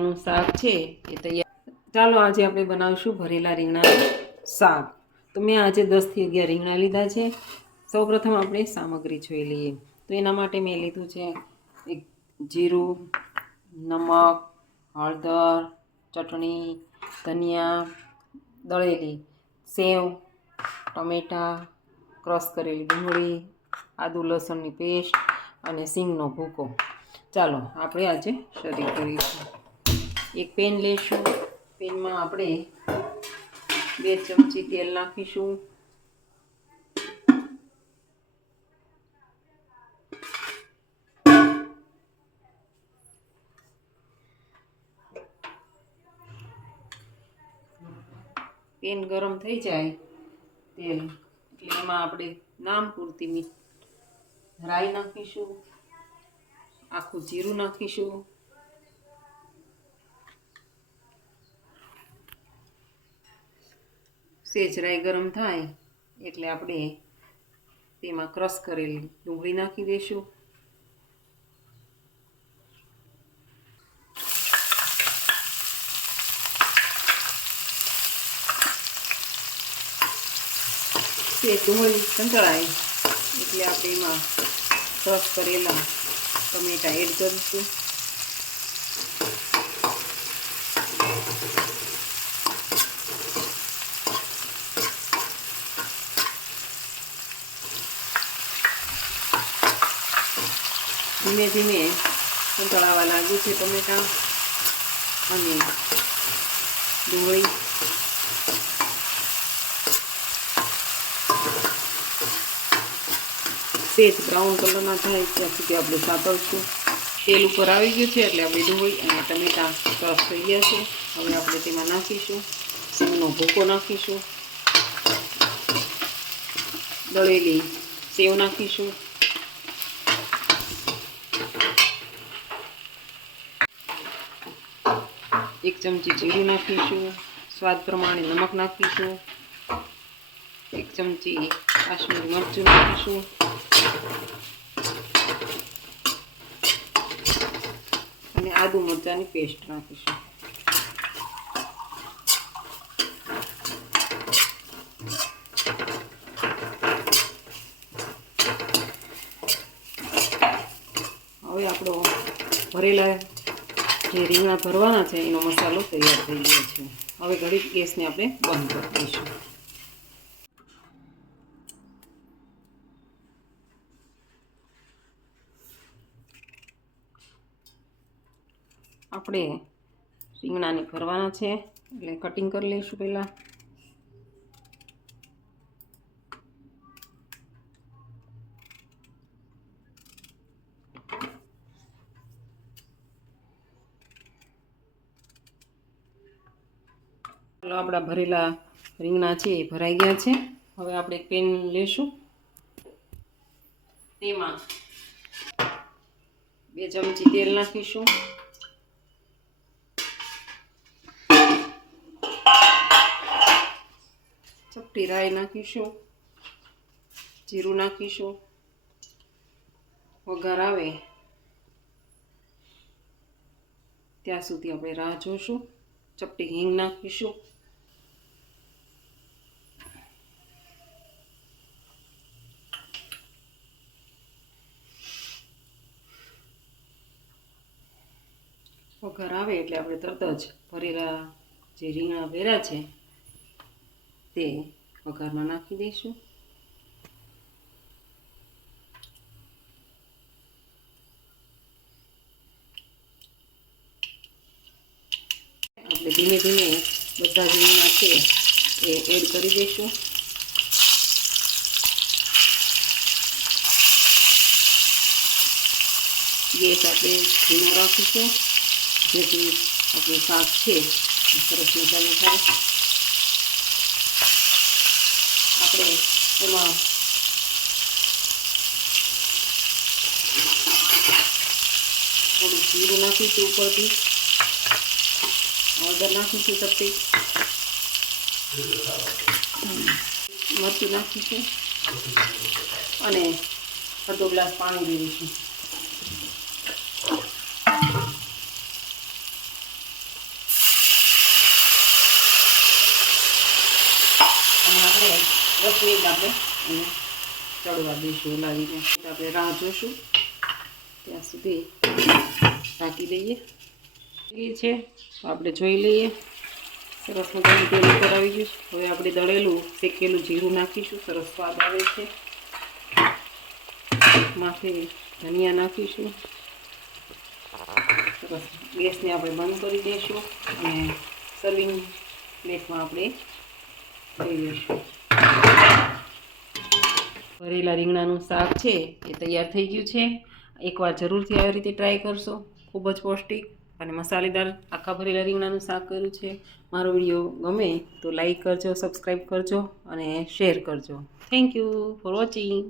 રીંગણાનું શાક છે એ તૈયાર. ચાલો આજે આપણે બનાવીશું ભરેલા રીંગણાનું શાક. તો મેં આજે 10થી 11 રીંગણા લીધા છે. સૌપ્રથમ આપણે સામગ્રી જોઈ લઈએ. તો એના માટે મેં લીધું છે એક જીરું, નમક, હળદર, ચટણી, ધનિયા, દળેલી સેવ, ટમેટાં, ક્રશ કરેલી ડુંગળી, આદુ લસણની પેસ્ટ અને સિંગનો ભૂકો. ચાલો આપણે આજે શરૂ કરીશું. એક પેન લઈશું. પેનમાં આપણે 2 ચમચી તેલ નાખીશું. પેન ગરમ થઈ જાય તેલ એટલે એમાં આપણે નામ પૂરતી રાઈ નાખીશું, આખું જીરું નાખીશું, સેજ રાઈ ગરમ થાય એટલે આપણે તેમાં ક્રશ કરેલી ડુંગળી નાખી દઈશું. તે ડુંગળી સંતળાય એટલે આપણે એમાં ક્રશ કરેલા ટમેટાં એડ કરીશું. ધીમે ધીમે સંતળાવા લાગ્યું છે ટમેટાં અને ડુંગળી. સેજ બ્રાઉન કલરના થાય ત્યાં સુધી આપણે સાતળશું. તેલ ઉપર આવી ગયું છે એટલે આપણે ડુંગળી અને ટમેટાં ક્રશ થઈ ગયા છે. હવે આપણે તેમાં નાખીશું સિંગનો ભૂકો નાખીશું, દળેલી સેવ નાખીશું, એક ચમચી જીરું નાખીશું, સ્વાદ પ્રમાણે નમક નાખીશું, 1 ચમચી કાશ્મીરી મરચું નાખીશું, અને આદુ મરચાંની પેસ્ટ નાખીશું. હવે આપણો ભરેલા જે રીંગણા ભરવાના છે એનો મસાલો તૈયાર થઈ ગયો છે. હવે ઘડીક ગેસને આપણે બંધ કરી દઈશું. આપણે રીંગણાને ભરવાના છે એટલે કટિંગ કરી લઈશું. પહેલાં આપણા ભરેલા રીંગણા છે એ ભરાઈ ગયા છે. હવે આપણે એક પેન લેશું. તેમાં 2 ચમચી તેલ નાખીશું, ચપટી રાઈ નાખીશું, જીરું નાખીશું. વઘાર આવે ત્યાં સુધી આપણે રાહ જોઈશું. ચપટી હિંગ નાખીશું, વઘાર આવે એટલે આપણે તરત જ ભરેલા જે રીંગણા ભર્યા છે તે વઘારમાં નાખી દઈશું. આપણે ધીમે ધીમે બધા જ રીંગણા છે એ એડ કરી દઈશું. ગેસ આપણે ધીમો રાખીશું જેથી આપણું શાક છે એ સરસ મજાનું થાય. આપણે એમાં થોડું જીરું નાખીશું, ઉપરથી હળદર નાખીશું, ચપટી મરચું નાખીશું અને અડધો ગ્લાસ પાણી દઈ દઈશું. 10 મિનિટ આપણે એને ચડવા દઈશું લાવીને. આપણે રાહ જોઈશું ત્યાં સુધી ઢાંકી દઈએ. એ છે તો આપણે જોઈ લઈએ. સરસ મજાનું તેલ ઉપર આવી ગયું છે. હવે આપણે દળેલું શેકેલું જીરું નાખીશું. સરસ સ્વાદ આવે છે. માથે ધનિયા નાખીશું. સરસ ગેસને આપણે બંધ કરી દઈશું અને સર્વિંગ પ્લેટમાં આપણે લઈ લઈશું. ભરેલા રીંગણાનું શાક છે એ તૈયાર થઈ ગયું છે. એકવાર જરૂરથી આવી રીતે ટ્રાય કરશો. ખૂબ જ પૌષ્ટિક અને મસાલેદાર આખા ભરેલા રીંગણાનું શાક કર્યું છે. મારો વિડીયો ગમે તો લાઈક કરજો, સબસ્ક્રાઈબ કરજો અને શેર કરજો. Thank you for watching.